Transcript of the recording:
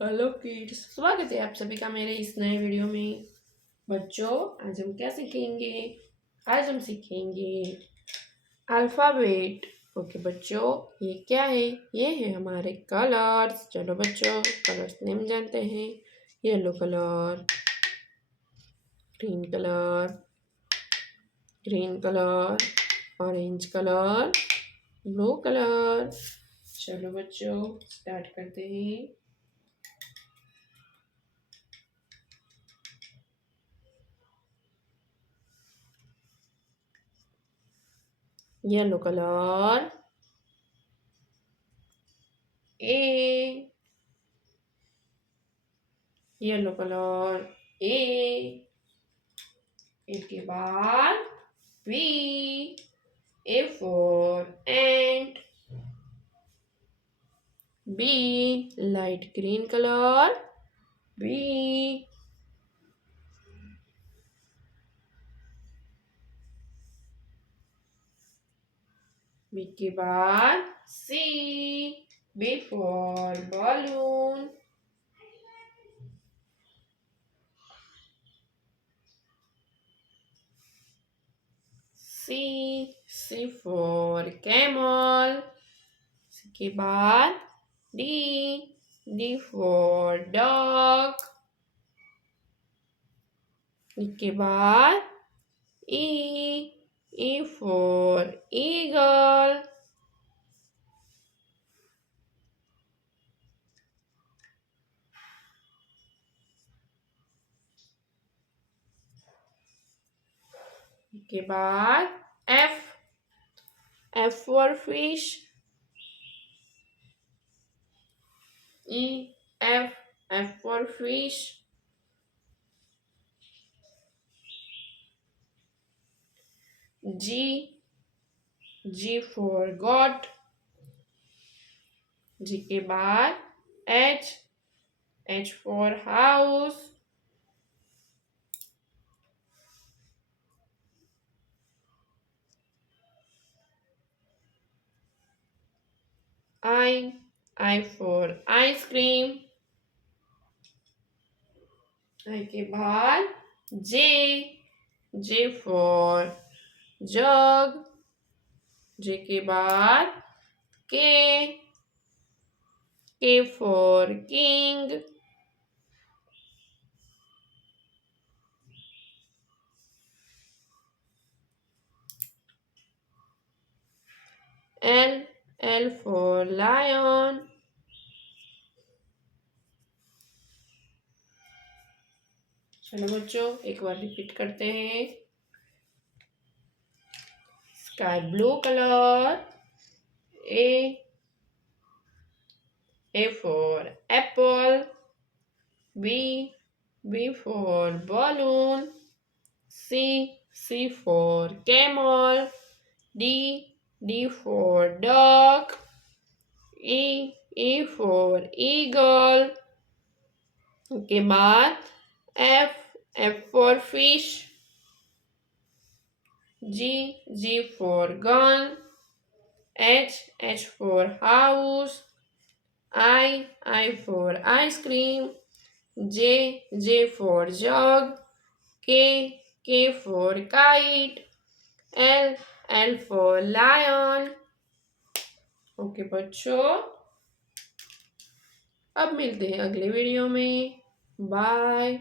Hello kids, स्वागत है आप सभी का मेरे इस नए वीडियो में। बच्चों, आज हम क्या सीखेंगे? आज हम सीखेंगे अल्फ़ाबेट। ओके बच्चों, ये क्या है? ये है हमारे कलर्स। चलो बच्चों, कलर्स नेम जानते हैं। Yellow colour, green colour, green colour, orange colour, blue colour. चलो बच्चों, स्टार्ट करते हैं। Yellow colour A, yellow colour A, इसके बाद B, A for ant, B, light green colour B, B के बाद C, B for balloon, C for camel, C के बाद D, D for dog, D के बाद E, E for eagle, के बाद F, F for fish, E, F, F for fish, G, G for goat, G के बाद H, H for house, I for ice cream, I के बाद J, J for jug, J के बाद K, K for king, L, L for lion, चलो बच्चों, एक बार repeat करते हैं। Sky blue colour A for apple, B, B for balloon, C for camel, D, D for duck, E for eagle, के बाद F, F for fish, G for gun, H for house, I for ice cream, J for jug, K for kite, L for lion। Okay बच्चों, अब मिलते हैं अगले video में। Bye.